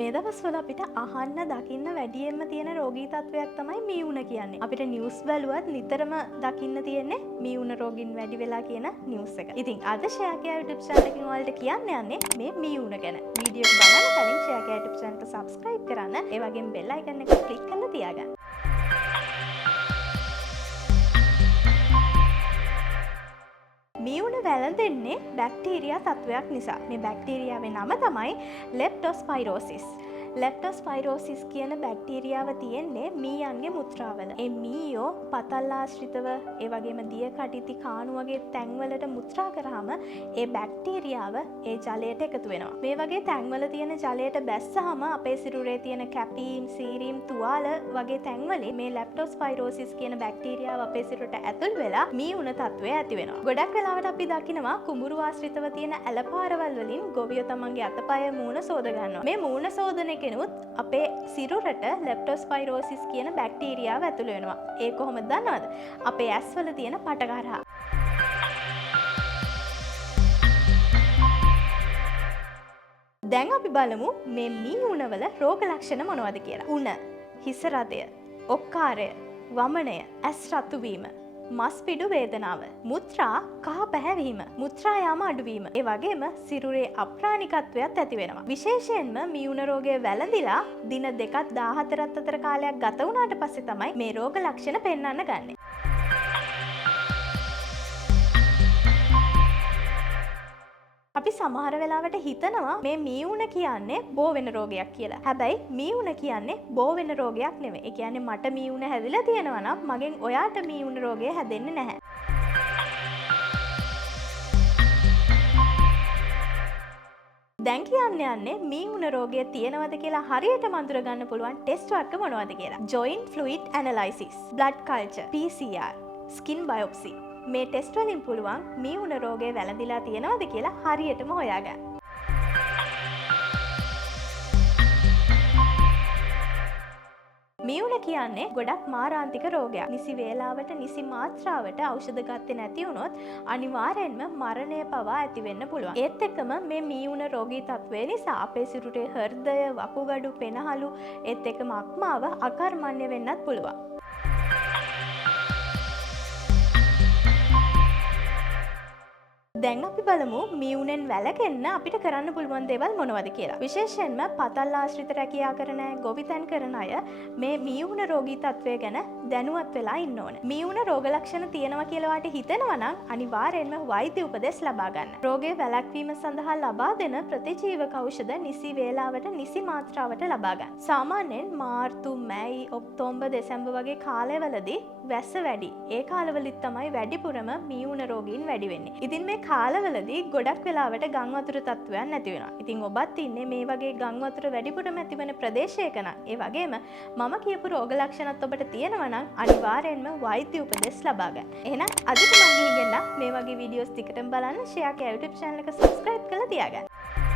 මේ දවස්වල අපිට අහන්න දකින්න වැඩියෙන්ම තියෙන රෝගී තත්වයක් තමයි මීඋණ කියන්නේ. අපිට නිවුස් බලුවත් නිතරම දකින්න තියෙන්නේ මීඋණ රෝගීන් වැඩි වෙලා කියන නිවුස් එක. ඉතින් අද ෂෙයාකෑ YouTube channel එකකින් ඔයාලට කියන්න යන්නේ මේ මීඋණ ගැන. වීඩියෝ එක බලන්න කලින් ෂෙයාකෑ YouTube channel එක subscribe කරන්න. ඒ වගේම bell icon එක click කරලා තියාගන්න. මීඋණ වැළඳෙන්නේ බැක්ටීරියා තත්වයක් නිසා. මේ බැක්ටීරියාවේ නම තමයි ලෙප්ටොස්පයිරෝසිස්. ලෙප්ටොස්පයිරෝසිස් කියන බැක්ටීරියාව තියෙන්නේ මීයන්ගේ මුත්‍රාවල. ඒ මීයෝ පතල් ආශ්‍රිතව ඒ වගේම දිය කටිති කාණු වගේ තැන්වලට මුත්‍රා කරාම ඒ බැක්ටීරියාව ඒ ජලයට එකතු වෙනවා. මේ වගේ තැන්වල තියෙන ජලයට බැස්සාම අපේ සිරුරේ තියෙන කැපීම්, සීරීම්, තුවාල වගේ තැන්වලින් මේ ලෙප්ටොස්පයිරෝසිස් කියන බැක්ටීරියාව අපේ සිරුරට ඇතුල් වෙලා මීඋණ තත්වය ඇති වෙනවා. ගොඩක් වෙලාවට අපි දකිනවා කුඹුරු ආශ්‍රිතව තියෙන ඇලපාරවල් වලින් ගොවියෝ තමන්ගේ අතපය මූණ සෝද ගන්නවා. මේ මූණ සෝදන කෙනුත් අපේ සිරුරට ලෙප්ටොස්පයිරෝසිස් කියන බැක්ටීරියාව ඇතුළු වෙනවා. ඒ කොහොමද දන්නවද? අපේ ඇස්වල තියෙන පට කරහා. දැන් අපි බලමු මේ මීඋණවල රෝග ලක්ෂණ මොනවද කියලා. උණ, හිස රදය, ඔක්කාරය, වමනය, ඇස් රතු වීම, මස්පිඩු වේදනාව, මුත්‍රා කහ පැහැවීම, මුත්‍රා යාම අඩුවීම, ඒ වගේම සිරුරේ අප්‍රාණිකත්වයක් ඇති වෙනවා. විශේෂයෙන්ම මීඋණ රෝගය වැළඳිලා දින 2ක් 14ක් අතර කාලයක් ගත වුණාට පස්සේ තමයි මේ රෝග ලක්ෂණ පෙන්වන්න ගන්නේ. අපි සමහර වෙලාවට හිතනවා මේ මීඋණ කියන්නේ බෝ වෙන රෝගයක් කියලා. හැබැයි මීඋණ කියන්නේ බෝ වෙන රෝගයක් නෙමෙයි. ඒ කියන්නේ මට මීඋණ හැදිලා තියෙනවා නම් මගෙන් ඔයාට මීඋණ රෝගය හැදෙන්නේ නැහැ. දැන් කියන්න යන්නේ මීඋණ රෝගය තියෙනවද කියලා හරියටම අඳුර ගන්න පුළුවන් ටෙස්ට් වර්ග මොනවද කියලා. joint fluid analysis, blood culture, PCR, skin biopsy. මේ ටෙස්ට් වලින් පුළුවන් මීඋණ රෝගය වැළඳිලා තියෙනවද කියලා හරියටම හොයාගන්න. මීඋණ කියන්නේ ගොඩක් මාරාන්තික රෝගයක්. නිසි වේලාවට නිසි මාත්‍රාවට ඖෂධ ගත්තේ නැති වුණොත් අනිවාර්යෙන්ම මරණය පවා ඇති වෙන්න පුළුවන්. ඒත් එක්කම මේ මීඋණ රෝගී තත්ත්වය නිසා අපේ සිරුරේ හෘදය, වකුගඩු, පෙනහළු ඒත් එක්කම අක්මාව අකර්මණ්‍ය වෙන්නත් පුළුවන්. දැන් අපි බලමු මීඋණෙන් වැළකෙන්න අපිට කරන්න පුළුවන් දේවල් මොනවද කියලා. විශේෂයෙන්ම පතල් ආශ්‍රිත රැකියා කරන අය, ගොවිතැන් කරන අය මේ මීඋණ රෝගී තත්වය ගැන දැනුවත් වෙලා ඉන්න ඕන. මීඋණ රෝග ලක්ෂණ තියෙනවා කියලා වාට හිතෙනවා නම් අනිවාර්යෙන්ම වෛද්‍ය උපදෙස් ලබා ගන්න. රෝගය වැළැක්වීම සඳහා ලබා දෙන ප්‍රතිජීවක ඖෂධ නිසි වේලාවට නිසි මාත්‍රාවට ලබා ගන්න. සාමාන්‍යයෙන් මාර්තු, මැයි, ඔක්තෝබර්, දෙසැම්බර් වගේ කාලවලදී වැස්ස වැඩි. ඒ කාලවලදී තමයි වැඩිපුරම මීඋණ රෝගීන් වැඩි වෙන්නේ. ඉතින් මේ කාලවලදී ගොඩක් වෙලාවට ගම් වතුර තත්ත්වයන් නැති වෙනවා. ඉතින් ඔබත් ඉන්නේ මේ වගේ ගම් වතුර වැඩිපුරම ඇති වෙන ප්‍රදේශයක නම් ඒ වගේම මම කියපු රෝග ලක්ෂණත් ඔබට තියෙනවා නම් අනිවාර්යෙන්ම වෛද්‍ය උපදෙස් ලබා ගන්න. එහෙනම් අදට මම ගිහින් මේ වගේ වීඩියෝස් ටිකටම බලන්න ෂෙයාකෑ YouTube channel එක subscribe කරලා තියාගන්න.